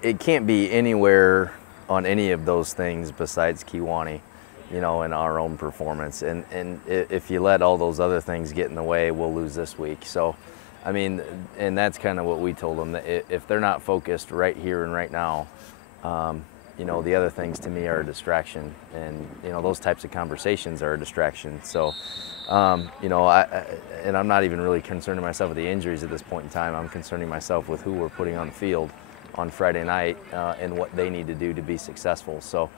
It can't be anywhere on any of those things besides Kewanee, you know, in our own performance. And if you let all those other things get in the way, we'll lose this week. So, I mean, and that's kind of what we told them, that if they're not focused right here and right now, you know, the other things to me are a distraction, and you know, those types of conversations are a distraction. So, you know, and I'm not even really concerning myself with the injuries at this point in time. I'm concerning myself with who we're putting on the field on Friday night and what they need to do to be successful. So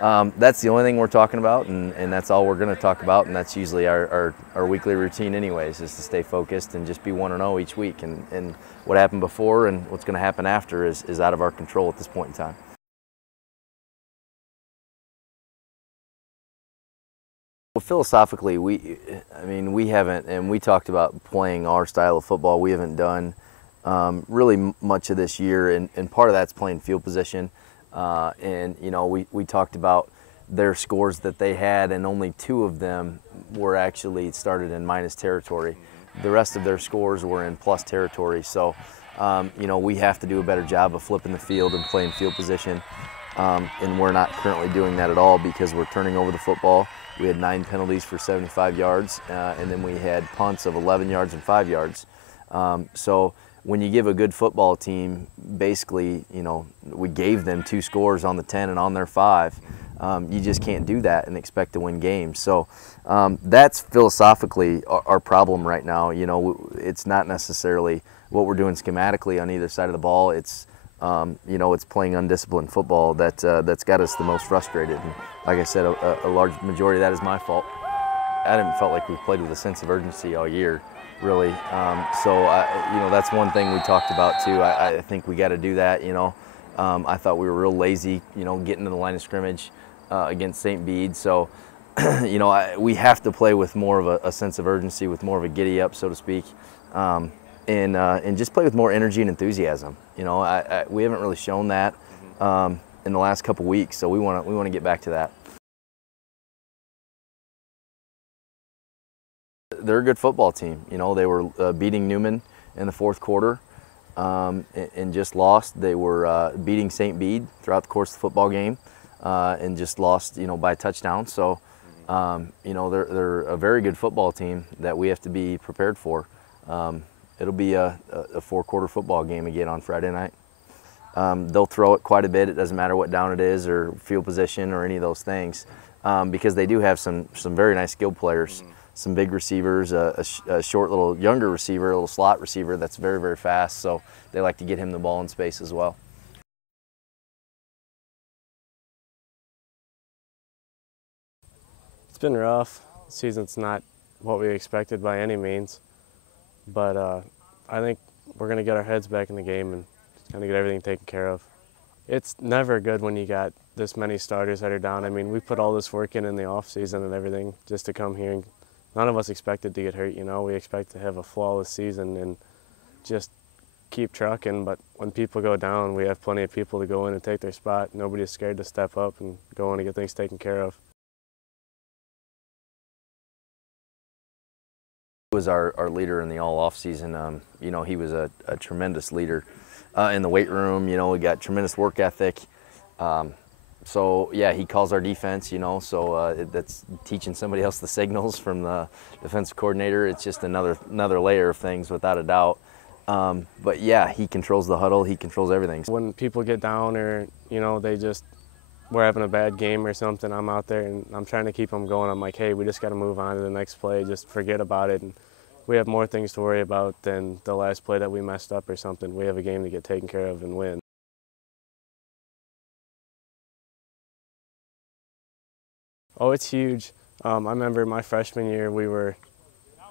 that's the only thing we're talking about, and that's all we're going to talk about, and that's usually our weekly routine anyways, is to stay focused and just be 1-0 each week. And what happened before and what's going to happen after is out of our control at this point in time. Well, philosophically, we haven't, and we talked about playing our style of football. We haven't done really much of this year, and part of that's playing field position. And you know, we talked about their scores that they had, and only 2 of them were actually started in minus territory. The rest of their scores were in plus territory. So, you know, we have to do a better job of flipping the field and playing field position. And we're not currently doing that at all because we're turning over the football. We had 9 penalties for 75 yards, and then we had punts of 11 yards and 5 yards. So when you give a good football team, basically, you know, we gave them 2 scores on the 10 and on their 5. You just can't do that and expect to win games. So that's philosophically our problem right now. You know, it's not necessarily what we're doing schematically on either side of the ball. It's you know, it's playing undisciplined football that's got us the most frustrated. And like I said, a large majority of that is my fault. I didn't felt like we played with a sense of urgency all year, really. So you know, that's one thing we talked about too. I think we got to do that. You know, I thought we were real lazy, you know, getting to the line of scrimmage against St. Bede. So you know, we have to play with more of a sense of urgency, with more of a giddy up, so to speak. And just play with more energy and enthusiasm. You know, we haven't really shown that in the last couple weeks, so we want to get back to that. They're a good football team. You know, they were beating Newman in the 4th quarter and just lost. They were beating St. Bede throughout the course of the football game and just lost, you know, by a touchdown. So, you know, they're a very good football team that we have to be prepared for. It'll be a 4-quarter football game again on Friday night. They'll throw it quite a bit. It doesn't matter what down it is or field position or any of those things, because they do have some very nice skilled players, some big receivers, a short little younger receiver, a little slot receiver that's very, very fast. So they like to get him the ball in space as well. It's been rough. The season's not what we expected by any means. But I think we're going to get our heads back in the game and kind of get everything taken care of. It's never good when you got this many starters that are down. I mean, we put all this work in the off season and everything just to come here. And none of us expected to get hurt, you know. We expect to have a flawless season and just keep trucking. But when people go down, we have plenty of people to go in and take their spot. Nobody's scared to step up and go in and get things taken care of. Was our leader in the all off season. You know, he was a tremendous leader in the weight room. You know, we got tremendous work ethic. So yeah, he calls our defense. You know, so that's teaching somebody else the signals from the defensive coordinator. It's just another layer of things, without a doubt. But yeah, he controls the huddle. He controls everything. When people get down, or you know, we're having a bad game or something, I'm out there and I'm trying to keep them going. I'm like, hey, we just got to move on to the next play. Just forget about it. And we have more things to worry about than the last play that we messed up or something. We have a game to get taken care of and win. Oh, it's huge. I remember my freshman year,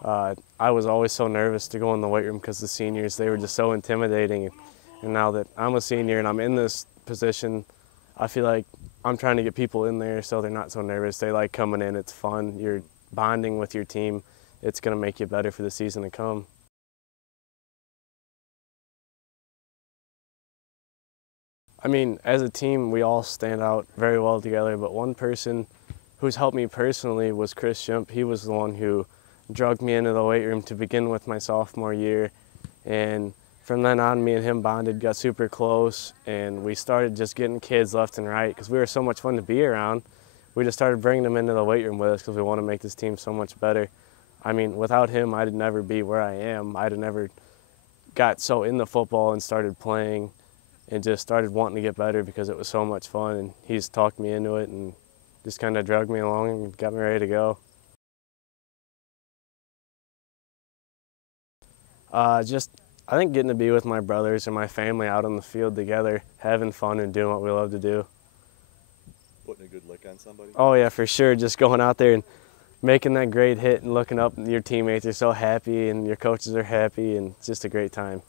I was always so nervous to go in the weight room because the seniors, they were just so intimidating. And now that I'm a senior and I'm in this position, I feel like I'm trying to get people in there so they're not so nervous. They like coming in. It's fun. You're bonding with your team. It's going to make you better for the season to come. I mean, as a team, we all stand out very well together, but one person who's helped me personally was Chris Shump. He was the one who drugged me into the weight room to begin with my sophomore year. And From then on, me and him bonded, got super close, and we started just getting kids left and right because we were so much fun to be around. We just started bringing them into the weight room with us because we want to make this team so much better. I mean, without him, I'd never be where I am. I'd have never got so into football and started playing and just started wanting to get better because it was so much fun. And he's talked me into it and just kind of dragged me along and got me ready to go. I think getting to be with my brothers and my family out on the field together, having fun and doing what we love to do. Putting a good lick on somebody? Oh yeah, for sure. Just going out there and making that great hit and looking up and your teammates are so happy and your coaches are happy and it's just a great time.